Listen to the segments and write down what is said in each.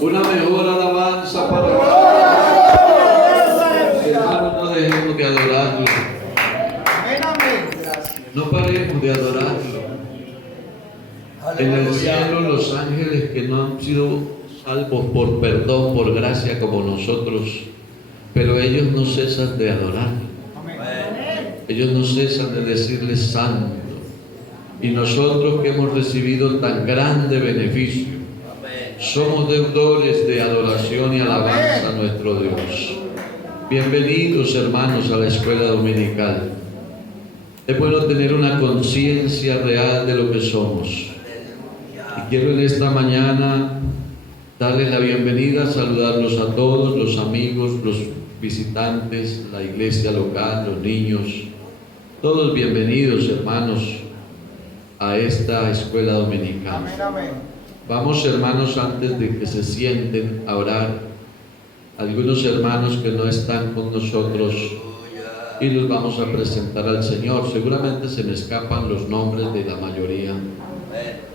una mejor alabanza para Dios. Hermanos, no dejemos de adorarlo. No paremos de adorarlo. En el cielo los ángeles que no han sido salvos por perdón, por gracia como nosotros, pero ellos no cesan de adorarlo. Ellos no cesan de decirle santo. Y nosotros que hemos recibido tan grande beneficio, somos deudores de adoración y alabanza a nuestro Dios. Bienvenidos, hermanos, a la escuela dominical. Es bueno tener una conciencia real de lo que somos. Y quiero en esta mañana darles la bienvenida, saludarlos a todos, los amigos, los visitantes, la iglesia local, los niños. Todos bienvenidos, hermanos, a esta escuela dominical. Vamos, hermanos, antes de que se sienten a orar, algunos hermanos que no están con nosotros, y los vamos a presentar al Señor. Seguramente se me escapan los nombres de la mayoría,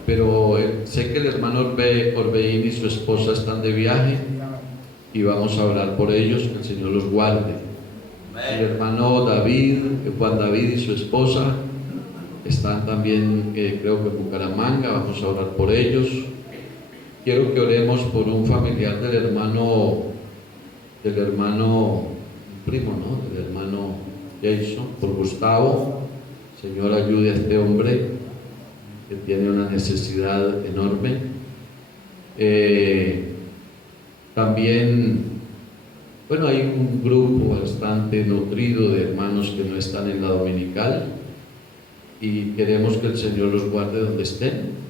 pero sé que el hermano Orbeín y su esposa están de viaje y vamos a orar por ellos, que el Señor los guarde. El hermano Juan David y su esposa están también, creo que en Bucaramanga. Vamos a orar por ellos. Quiero que oremos por un familiar del hermano, primo, ¿no? Del hermano Jason, por Gustavo. Señor, ayude a este hombre que tiene una necesidad enorme. También, bueno, hay un grupo bastante nutrido de hermanos que no están en la dominical y queremos que el Señor los guarde donde estén.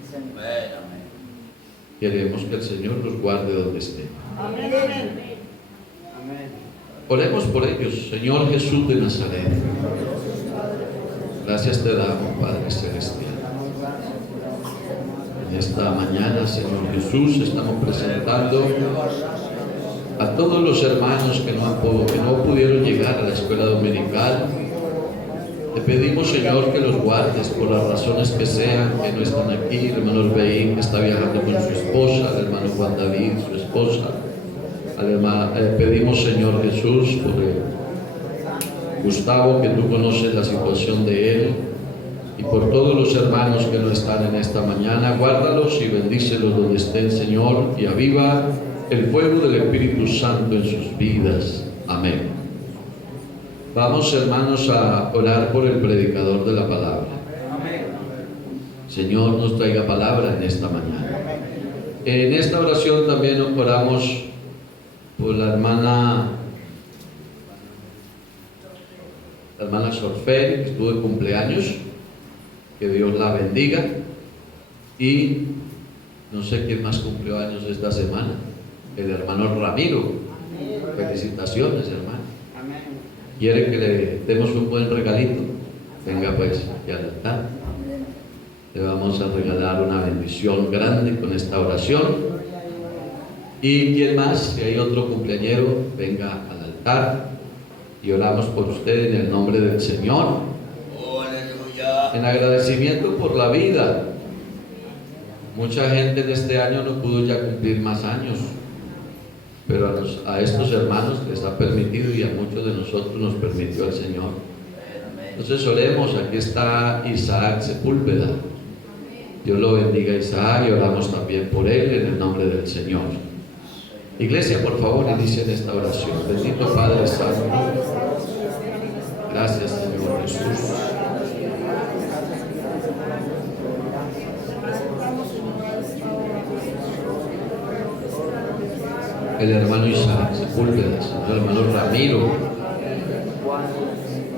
Queremos que el Señor los guarde donde estén. Oremos por ellos. Señor Jesús de Nazaret, gracias te damos, Padre Celestial. En esta mañana, Señor Jesús, estamos presentando a todos los hermanos que no pudieron llegar a la escuela dominical. Te pedimos, Señor, que los guardes por las razones que sean, que no están aquí. El hermano Orbeín está viajando con su esposa, el hermano Juan David, su esposa. Pedimos, Señor Jesús, por Gustavo, que tú conoces la situación de él, y por todos los hermanos que no están en esta mañana. Guárdalos y bendícelos donde estén, Señor, y aviva el fuego del Espíritu Santo en sus vidas. Amén. Vamos, hermanos, a orar por el predicador de la palabra. Señor, nos traiga palabra en esta mañana. En esta oración también oramos por la hermana Sorferi, que estuvo de cumpleaños. Que Dios la bendiga. Y no sé quién más cumplió años esta semana. El hermano Ramiro. Felicitaciones, hermano. ¿Quiere que le demos un buen regalito? Venga pues, ya está. Le vamos a regalar una bendición grande con esta oración. ¿Y quién más? Si hay otro cumpleañero, venga al altar y oramos por usted en el nombre del Señor. En agradecimiento por la vida. Mucha gente en este año no pudo ya cumplir más años, pero a estos hermanos les ha permitido, y a muchos de nosotros nos permitió el Señor. Entonces oremos. Aquí está Isaac Sepúlveda. Dios lo bendiga, Isaac, y oramos también por él en el nombre del Señor. Iglesia, por favor, inicien esta oración. Bendito Padre Santo, gracias, Señor Jesús. El hermano Isaac Sepúlveda, el hermano Ramiro,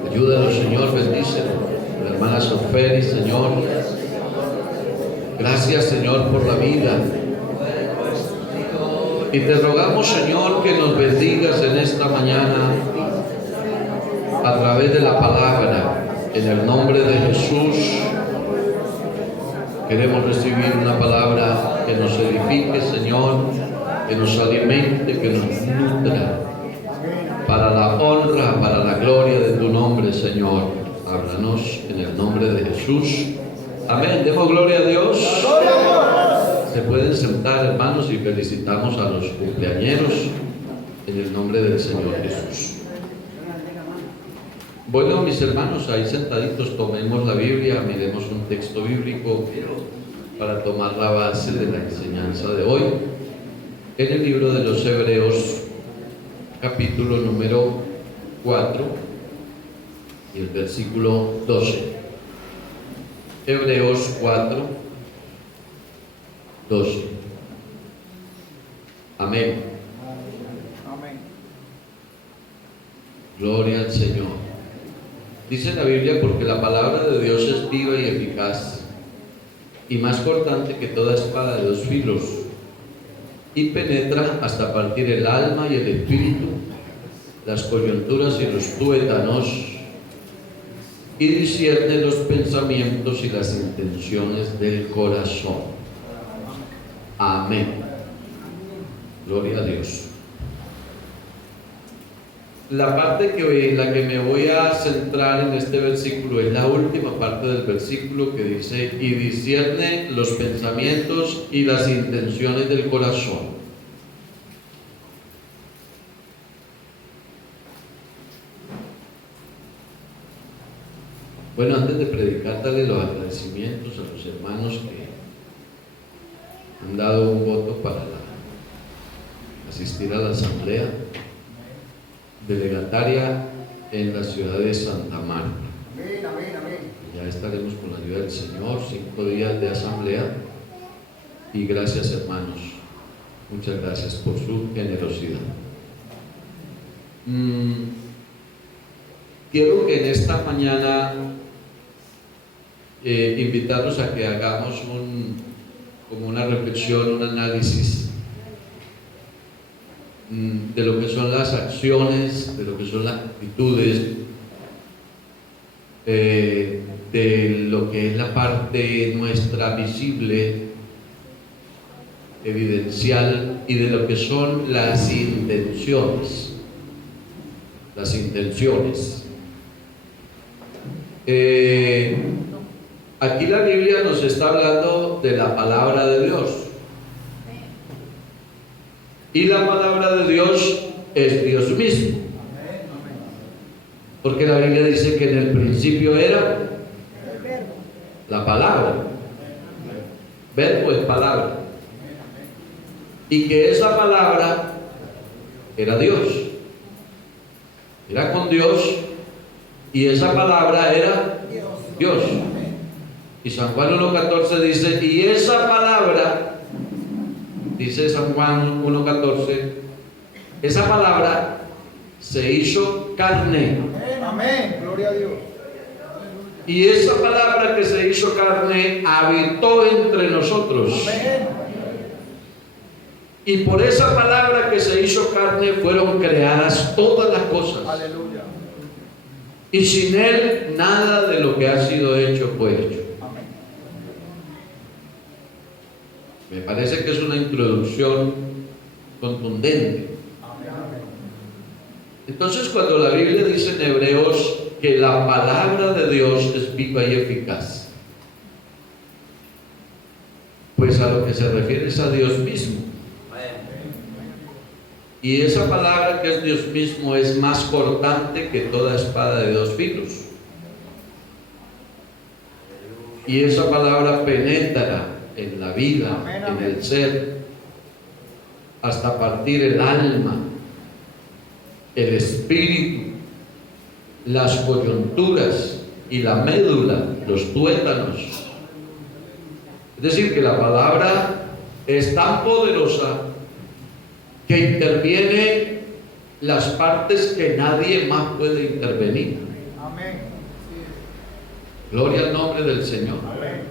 ayúdanos, Señor, bendícelo. La hermana Soferi, Señor, gracias, Señor, por la vida. Y te rogamos, Señor, que nos bendigas en esta mañana a través de la palabra. En el nombre de Jesús queremos recibir una palabra que nos edifique, Señor, que nos alimente, que nos nutra, para la honra, para la gloria de tu nombre, Señor. Háblanos en el nombre de Jesús. Amén. Demos gloria a Dios. Se pueden sentar, hermanos, y felicitamos a los cumpleañeros en el nombre del Señor Jesús. Bueno, mis hermanos, ahí sentaditos, tomemos la Biblia, miremos un texto bíblico para tomar la base de la enseñanza de hoy. En el libro de los Hebreos, capítulo número 4 y el versículo 12. Hebreos 4, 12. Amén. Amén. Gloria al Señor. Dice la Biblia: porque la palabra de Dios es viva y eficaz, y más cortante que toda espada de dos filos, y penetra hasta partir el alma y el espíritu, las coyunturas y los tuétanos, y discierne los pensamientos y las intenciones del corazón. Amén. Gloria a Dios. La parte en la que me voy a centrar en este versículo es la última parte del versículo, que dice: y discierne los pensamientos y las intenciones del corazón. Bueno, antes de predicar, darle los agradecimientos a los hermanos que han dado un voto para asistir a la asamblea delegataria en la ciudad de Santa Marta. Amén, amén, amén. Ya estaremos con la ayuda del Señor, 5 días de asamblea, y gracias, hermanos, muchas gracias por su generosidad. Quiero que en esta mañana invitarlos a que hagamos como una reflexión, un análisis de lo que son las acciones, de lo que son las actitudes, de lo que es la parte nuestra visible, evidencial, y de lo que son las intenciones. Las intenciones. Aquí la Biblia nos está hablando de la palabra de Dios. Y la palabra de Dios es Dios mismo. Porque la Biblia dice que en el principio era la palabra. Verbo es palabra. Y que esa palabra era Dios. Era con Dios, y esa palabra era Dios. Y San Juan 1.14 dice: y esa palabra, dice San Juan 1.14, esa palabra se hizo carne. Amén, gloria a Dios. Y esa palabra que se hizo carne habitó entre nosotros. Amén. Y por esa palabra que se hizo carne fueron creadas todas las cosas. Aleluya. Y sin Él nada de lo que ha sido hecho fue hecho. Amén. Me parece que es una introducción contundente. Amén. Entonces, cuando la Biblia dice en Hebreos que la palabra de Dios es viva y eficaz, pues a lo que se refiere es a Dios mismo. Y esa palabra, que es Dios mismo, es más cortante que toda espada de dos filos. Y esa palabra penetra en la vida, en el ser, hasta partir el alma, el espíritu, las coyunturas y la médula, los tuétanos. Es decir, que la palabra es tan poderosa que interviene las partes que nadie más puede intervenir. Amén. Gloria al nombre del Señor. Amén.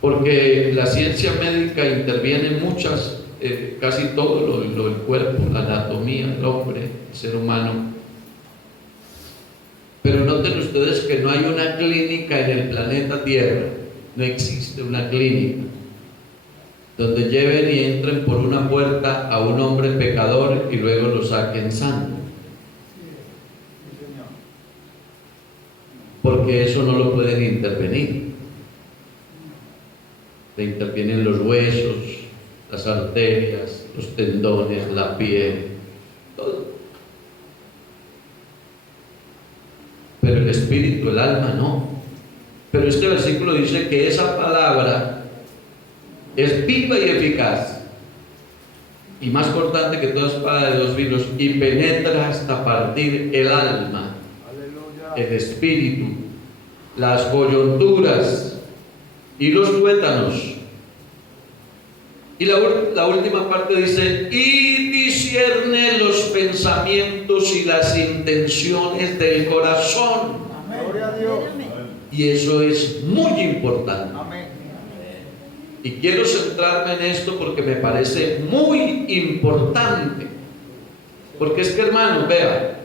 Porque la ciencia médica interviene en muchas, casi todo el cuerpo, la anatomía del hombre, el ser humano. Pero noten ustedes que no hay una clínica en el planeta Tierra, no existe una clínica donde lleven y entren por una puerta a un hombre pecador y luego lo saquen santo. Porque eso no lo pueden intervenir. le intervienen los huesos, las arterias, los tendones, la piel, todo. Pero el espíritu, el alma no. Pero este versículo dice que esa palabra es viva y eficaz, y más cortante que toda espada de dos filos, y penetra hasta partir el alma, el espíritu, las coyunturas y los tuétanos. Y la última parte dice, y discierne los pensamientos y las intenciones del corazón. Gloria a Dios. Y eso es muy importante. Amén. Y quiero centrarme en esto porque me parece muy importante. Porque es que, hermanos, vea,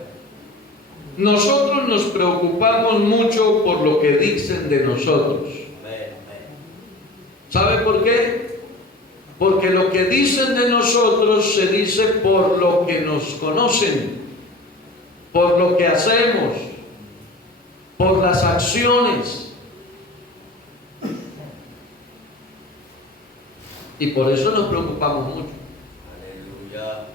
nosotros nos preocupamos mucho por lo que dicen de nosotros. ¿Sabe por qué? Porque lo que dicen de nosotros se dice por lo que nos conocen, por lo que hacemos, por las acciones. Y por eso nos preocupamos mucho. Aleluya.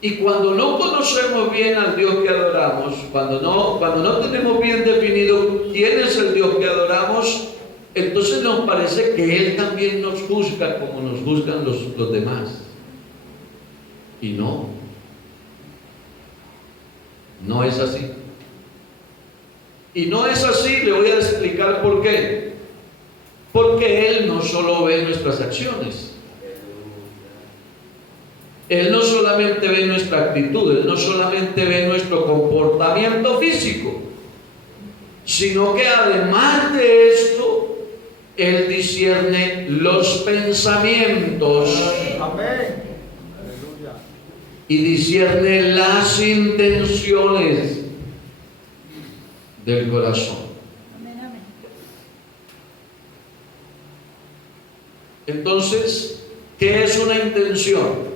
Y cuando no conocemos bien al Dios que adoramos, cuando no tenemos bien definido quién es el Dios que adoramos, entonces nos parece que Él también nos juzga como nos juzgan los demás. Y no es así. Y no es así, le voy a explicar por qué. Porque Él no solo ve nuestras acciones, Él no solamente ve nuestra actitud, Él no solamente ve nuestro comportamiento físico, sino que además de esto, Él discierne los pensamientos. Amén. Aleluya. Y discierne las intenciones del corazón. Entonces, ¿qué es una intención?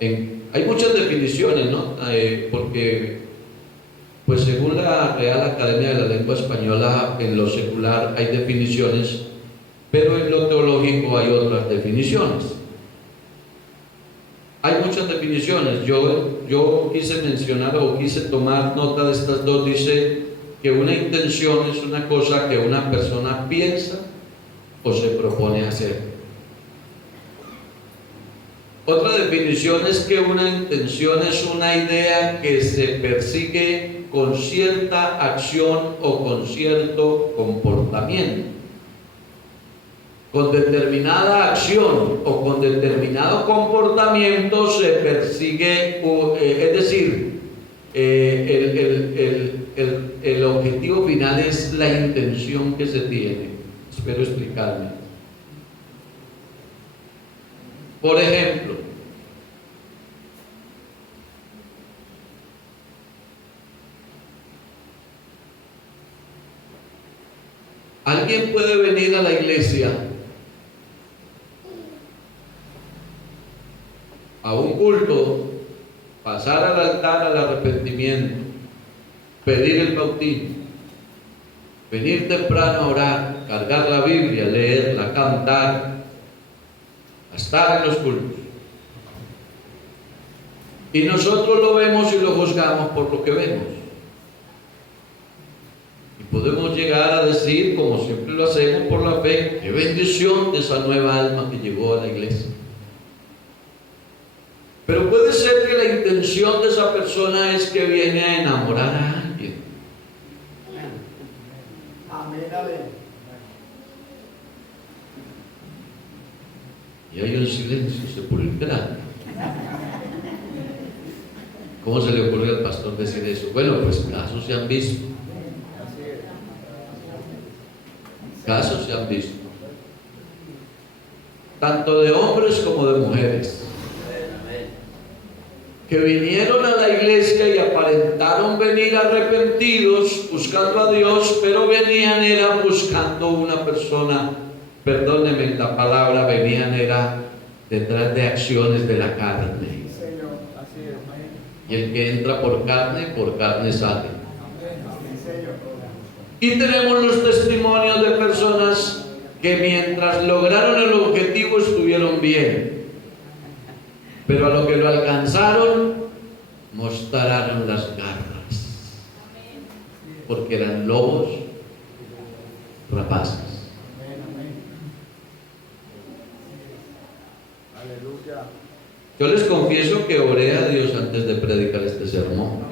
Hay muchas definiciones, ¿no? Porque, pues según la Real Academia de la Lengua Española, en lo secular hay definiciones, pero en lo teológico hay otras definiciones. Hay muchas definiciones. Yo quise mencionar o quise tomar nota de estas dos. Dice que una intención es una cosa que una persona piensa o se propone hacer. Otra definición es que una intención es una idea que se persigue con cierta acción o con cierto comportamiento. Con determinada acción o con determinado comportamiento se persigue, es decir, el objetivo final es la intención que se tiene. Espero explicarme. Por ejemplo, alguien puede venir a la iglesia a un culto, pasar al altar al arrepentimiento, pedir el bautismo, venir temprano a orar, cargar la Biblia, leerla, cantar, estar en los cultos. Y nosotros lo vemos y lo juzgamos por lo que vemos. Y podemos llegar a decir, como siempre lo hacemos por la fe, qué bendición de esa nueva alma que llegó a la iglesia. Pero puede ser que la intención de esa persona es que viene a enamorar a alguien. Amén, amén. Y hay un silencio sepulcral. ¿Cómo se le ocurre al pastor decir eso? Bueno, pues casos se han visto. Casos se han visto. Tanto de hombres como de mujeres. Que vinieron a la iglesia y aparentaron venir arrepentidos, buscando a Dios, pero venían era buscando una persona, perdónenme la palabra, venían era detrás de acciones de la carne. Señor, así es. Y el que entra por carne sale. Amén, Señor. Y tenemos los testimonios de personas que mientras lograron el objetivo estuvieron bien, pero a lo que lo alcanzaron mostraron las garras, porque eran lobos rapaces. Aleluya. Yo les confieso que oré a Dios antes de predicar este sermón.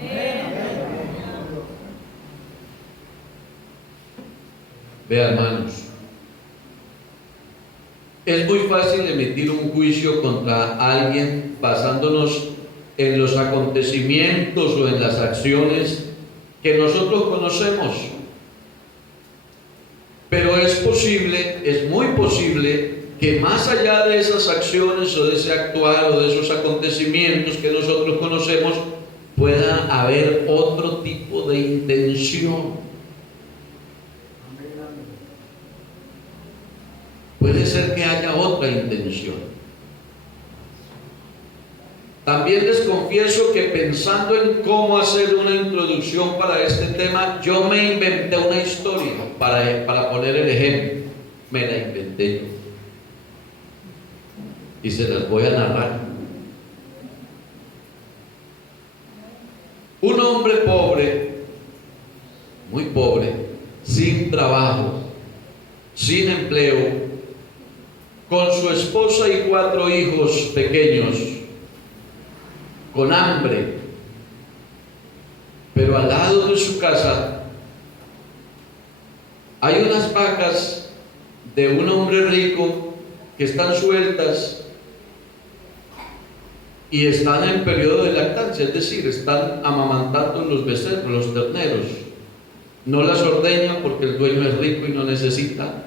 Vean, hermanos, es muy fácil emitir un juicio contra alguien basándonos en los acontecimientos o en las acciones que nosotros conocemos. Pero es posible, es muy posible, que más allá de esas acciones o de ese actuar o de esos acontecimientos que nosotros conocemos, pueda haber otro tipo de intención. Puede ser que haya otra intención. También les confieso que pensando en cómo hacer una introducción para este tema, yo me inventé una historia para poner el ejemplo. Me la inventé y se las voy a narrar. Un hombre pobre, muy pobre, sin trabajo, sin empleo, con su esposa y 4 hijos pequeños, con hambre, pero al lado de su casa hay unas vacas de un hombre rico que están sueltas y están en periodo de lactancia, es decir, están amamantando los becerros, los terneros. No las ordeña porque el dueño es rico y no necesita.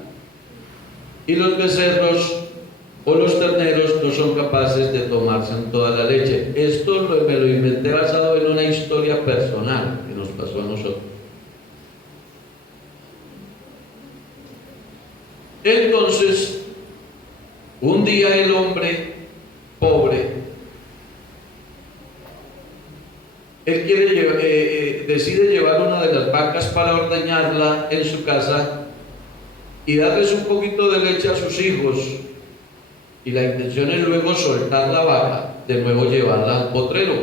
Y los becerros o los terneros no son capaces de tomarse toda la leche. Esto me lo inventé basado en una historia personal que nos pasó a nosotros. Entonces, un día el hombre pobre, él decide llevar una de las vacas para ordeñarla en su casa y darles un poquito de leche a sus hijos, y la intención es luego soltar la vaca, de nuevo llevarla al potrero.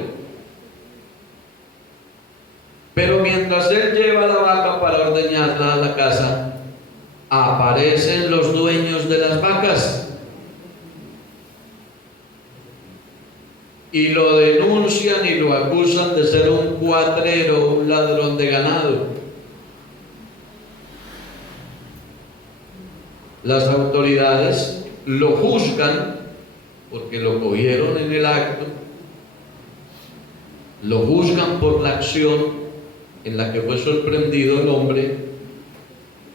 Pero mientras él lleva la vaca para ordeñarla a la casa, aparecen los dueños de las vacas y lo denuncian y lo acusan de ser un cuatrero, un ladrón de ganado. Las autoridades lo juzgan porque lo cogieron en el acto, lo juzgan por la acción en la que fue sorprendido el hombre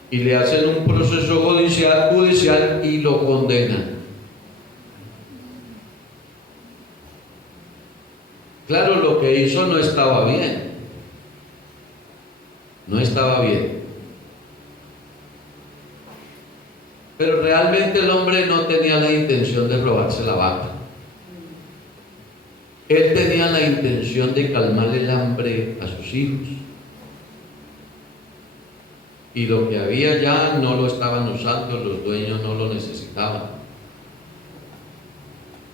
y le hacen un proceso judicial y lo condenan. Claro, lo que hizo no estaba bien. No estaba bien. Pero realmente el hombre no tenía la intención de robarse la vaca. Él tenía la intención de calmar el hambre a sus hijos. Y lo que había ya no lo estaban usando, los dueños no lo necesitaban.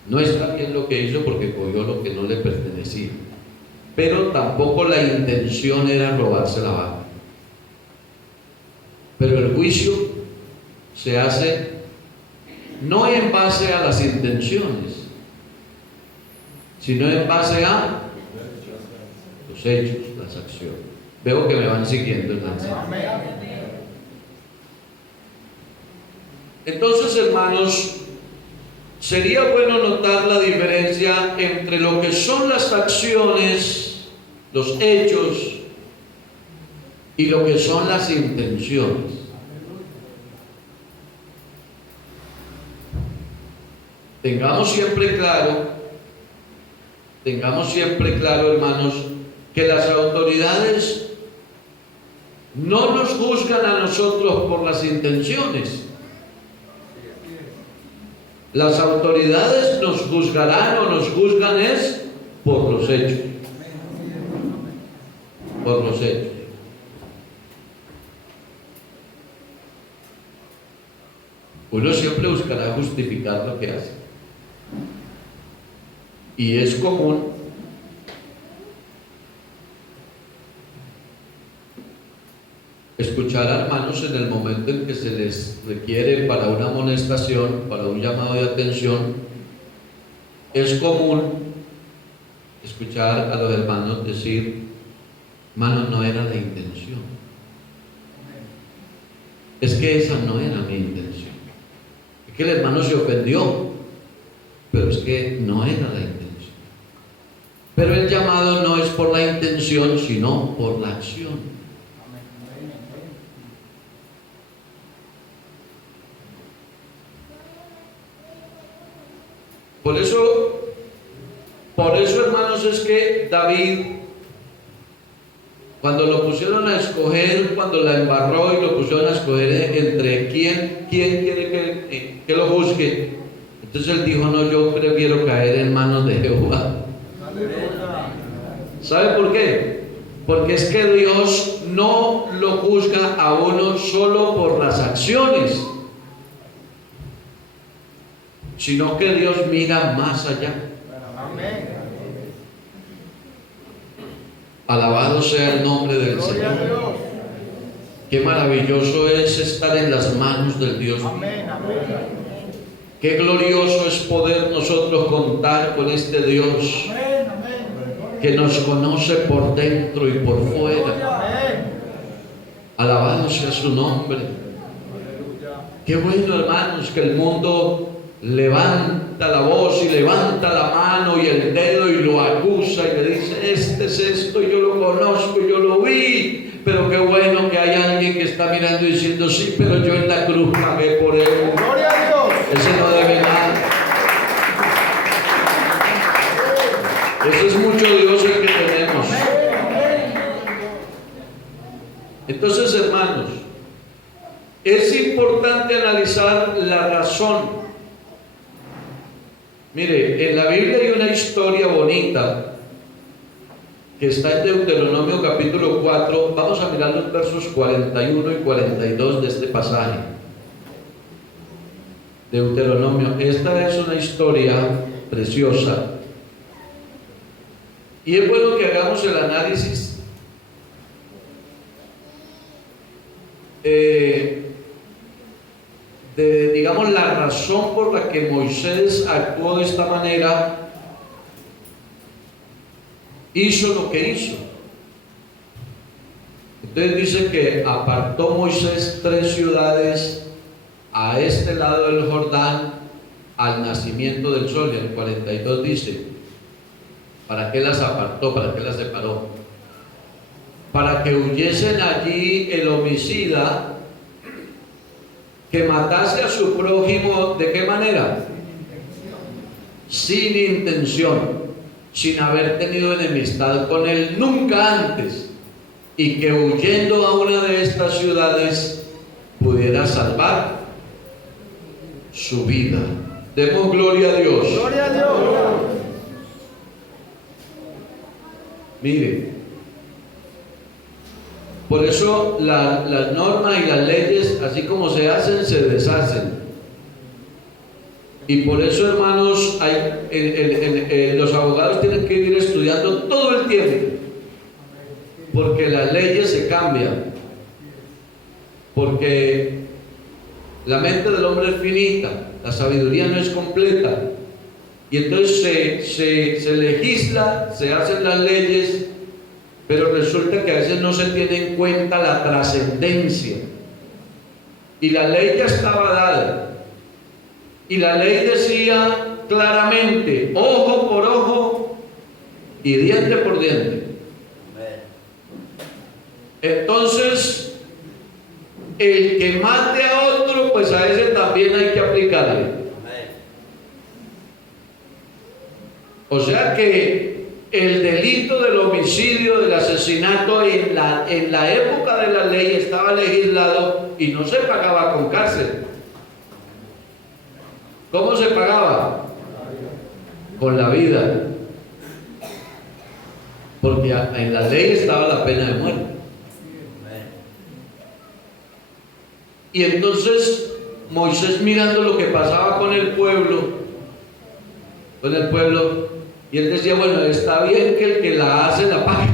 No está bien lo que hizo porque cogió lo que no le pertenecía. Pero tampoco la intención era robarse la vaca. Pero el juicio se hace no en base a las intenciones, sino en base a los hechos, las acciones. Veo que me van siguiendo en la enseñanza. Entonces, hermanos, sería bueno notar la diferencia entre lo que son las acciones, los hechos, y lo que son las intenciones. Tengamos siempre claro, hermanos, que las autoridades no nos juzgan a nosotros por las intenciones. Las autoridades nos juzgarán o nos juzgan es por los hechos. Por los hechos. Uno siempre buscará justificar lo que hace. Y es común escuchar a hermanos en el momento en que se les requiere para una amonestación, para un llamado de atención. Es común escuchar a los hermanos decir: hermano, no era la intención. Es que esa no era mi intención. Es que el hermano se ofendió, pero es que no era la intención. Pero el llamado no es por la intención, sino por la acción. Por eso, hermanos, es que David, cuando lo pusieron a escoger, cuando la embarró y lo pusieron a escoger entre quién quiere que lo juzgue, entonces él dijo: no, yo prefiero caer en manos de Jehová. ¿Sabe por qué? Porque es que Dios no lo juzga a uno solo por las acciones, sino que Dios mira más allá. Amén. Alabado sea el nombre del Gloria a Señor. Dios. Qué maravilloso es estar en las manos del Dios. Amén, amén. Qué glorioso es poder nosotros contar con este Dios que nos conoce por dentro y por fuera. Amén. Alabado sea su nombre. Qué bueno, hermanos, que el mundo levanta la voz y levanta la mano y el dedo y lo acusa y le dice: este es esto, yo lo conozco, yo lo vi. Pero qué bueno que hay alguien que está mirando y diciendo: sí, pero yo en la cruz pagué por él. Gloria a Dios. Ese no debe nada. Ese es mucho Dios el que tenemos. Entonces, hermanos, es importante analizar la razón. Mire, en la Biblia hay una historia bonita que está en Deuteronomio capítulo 4. Vamos a mirar los versos 41 y 42 de este pasaje. Deuteronomio. Esta es una historia preciosa. Y es bueno que hagamos el análisis de, digamos, la razón por la que Moisés actuó de esta manera, hizo lo que hizo. Entonces dice que apartó Moisés 3 ciudades a este lado del Jordán al nacimiento del sol. Y en el 42 dice: ¿para qué las apartó? ¿Para qué las separó? Para que huyesen allí el homicida que matase a su prójimo. ¿De qué manera? Sin intención, sin haber tenido enemistad con él nunca antes, y que huyendo a una de estas ciudades pudiera salvar su vida. Demos gloria a Dios. Gloria a Dios. Mire, por eso las normas y las leyes, así como se hacen, se deshacen. Y por eso, hermanos, los abogados tienen que ir estudiando todo el tiempo, porque las leyes se cambian, porque la mente del hombre es finita, la sabiduría no es completa. Y entonces se legisla, se hacen las leyes, pero resulta que a veces no se tiene en cuenta la trascendencia. Y la ley ya estaba dada. Y la ley decía claramente: ojo por ojo y diente por diente. Entonces, el que mate a otro, pues a ese también hay que aplicarle. O sea que el delito del homicidio, del asesinato, en la época de la ley estaba legislado y no se pagaba con cárcel. ¿Cómo se pagaba? Con la vida. Porque en la ley estaba la pena de muerte. Y entonces Moisés mirando lo que pasaba con el pueblo, y él decía, bueno, está bien que el que la hace la pague.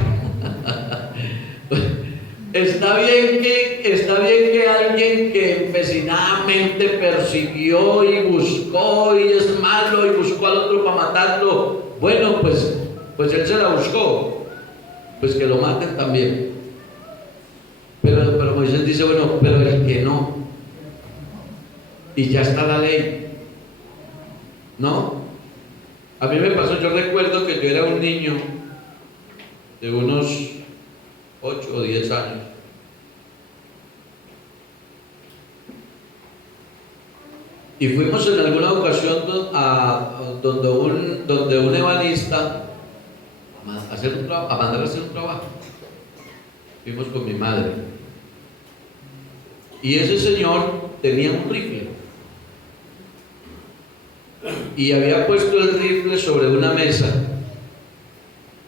Está bien que alguien que empecinadamente persiguió y buscó y es malo y buscó al otro para matarlo, bueno, pues él se la buscó, pues que lo maten también. Pero Moisés dice, bueno, pero el que no, y ya está la ley, ¿no? A mí me pasó, yo recuerdo que yo era un niño de unos 8 o 10 años. Y fuimos en alguna ocasión donde un ebanista a mandar a hacer un trabajo. Fuimos con mi madre. Y ese señor tenía un rifle. Y había puesto el rifle sobre una mesa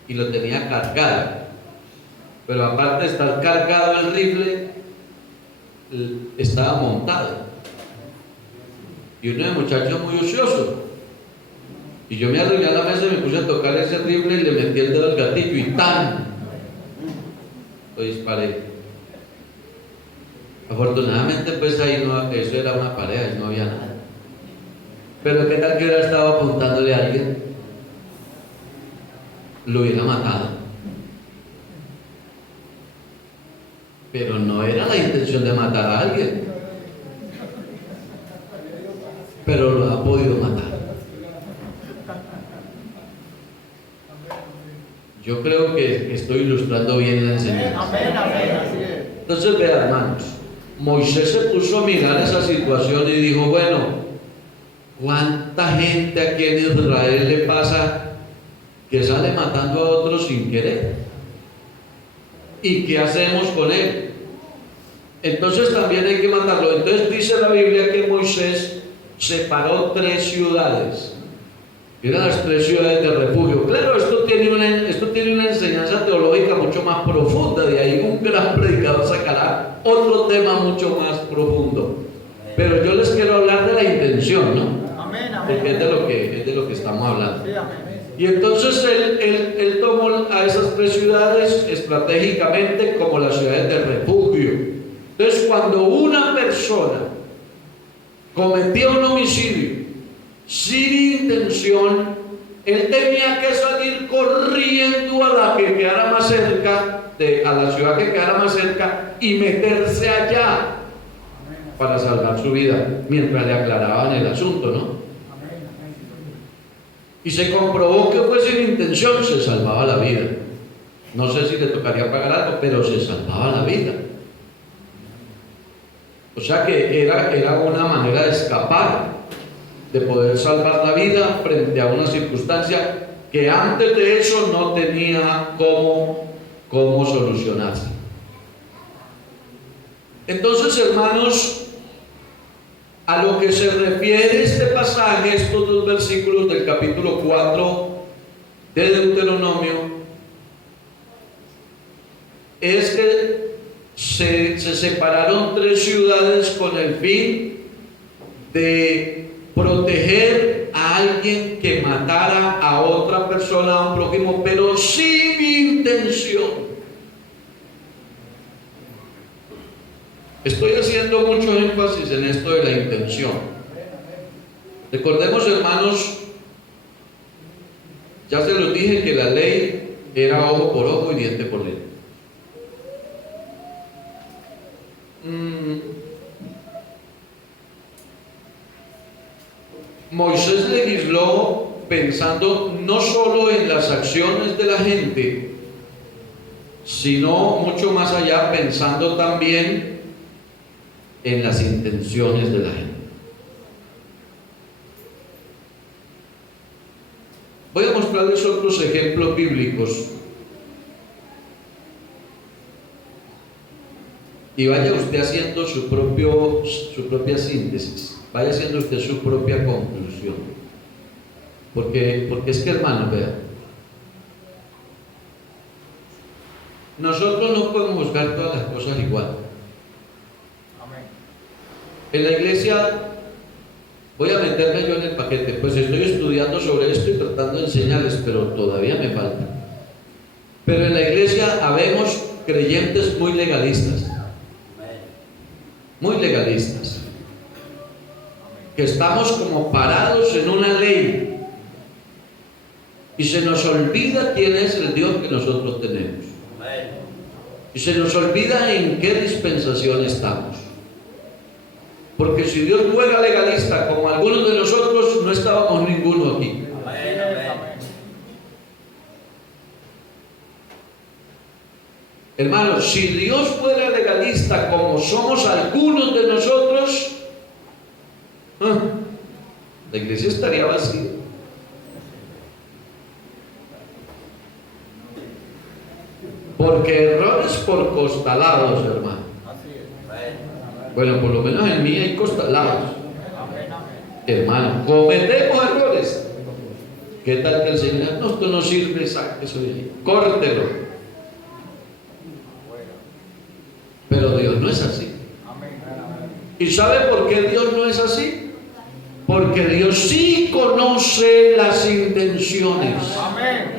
y lo tenía cargado. Pero aparte de estar cargado el rifle, estaba montado. Y uno de los muchachos muy ocioso. Y yo me arreglé a la mesa y me puse a tocar ese rifle y le metí el dedo al gatillo y ¡tan! Lo disparé. Afortunadamente, pues ahí no, eso era una pared, ahí no había nada. Pero ¿qué tal que hubiera estado apuntándole a alguien? Lo hubiera matado. Pero no era la intención de matar a alguien. Pero lo ha podido matar. Yo creo que estoy ilustrando bien la enseñanza. Amén, amén, así es. Entonces, vean, hermanos, Moisés se puso a mirar esa situación y dijo, bueno, ¿cuánta gente aquí en Israel le pasa que sale matando a otros sin querer? ¿Y qué hacemos con él? Entonces también hay que matarlo. Entonces dice la Biblia que Moisés separó 3 ciudades. Eran las 3 ciudades de refugio. Claro, esto tiene una enseñanza teológica mucho más profunda. De ahí un gran predicador sacará otro tema mucho más profundo. Pero yo les quiero hablar de la intención, ¿no? Amén, amén. Porque es de lo que estamos hablando. Sí, amén. Y entonces él tomó a esas 3 ciudades estratégicamente como las ciudades de refugio. Entonces, cuando una persona cometía un homicidio sin intención, él tenía que salir corriendo a la que quedara más cerca, a la ciudad que quedara más cerca, y meterse allá para salvar su vida, mientras le aclaraban el asunto, ¿no? Y se comprobó que fue sin intención, se salvaba la vida. No sé si le tocaría pagar algo, pero se salvaba la vida. O sea que era una manera de escapar, de poder salvar la vida frente a una circunstancia que antes de eso no tenía cómo solucionarse. Entonces, hermanos, a lo que se refiere este pasaje, estos 2 versículos del capítulo 4 de Deuteronomio, es que se separaron 3 ciudades con el fin de proteger a alguien que matara a otra persona, a un prójimo, pero sin intención. Estoy haciendo mucho énfasis en esto de la intención. Recordemos, hermanos, ya se los dije que la ley era ojo por ojo y diente por diente. Moisés legisló pensando no solo en las acciones de la gente, sino mucho más allá, pensando también en las intenciones de la gente. Voy a mostrarles otros ejemplos bíblicos y vaya usted haciendo su propia síntesis, vaya haciendo usted su propia conclusión, porque es que, hermanos, vean, nosotros no podemos juzgar todas las cosas igual. En la iglesia, voy a meterme yo en el paquete, pues estoy estudiando sobre esto y tratando de enseñarles, pero todavía me falta. Pero en la iglesia habemos creyentes muy legalistas, que estamos como parados en una ley y se nos olvida quién es el Dios que nosotros tenemos, y se nos olvida en qué dispensación estamos, porque si Dios fuera legalista como algunos de nosotros, no estábamos ninguno aquí. Hermanos, si Dios fuera legalista como somos algunos de nosotros, la iglesia estaría vacía. Porque errores por costalados, hermano. Bueno, por lo menos en mí hay costalados. Hermano, cometemos errores. ¿Qué tal que el Señor, no, esto no sirve, saque eso de ahí, córtelo? Pero Dios no es así. ¿Y sabe por qué Dios no es así? Porque Dios sí conoce las intenciones. Amén.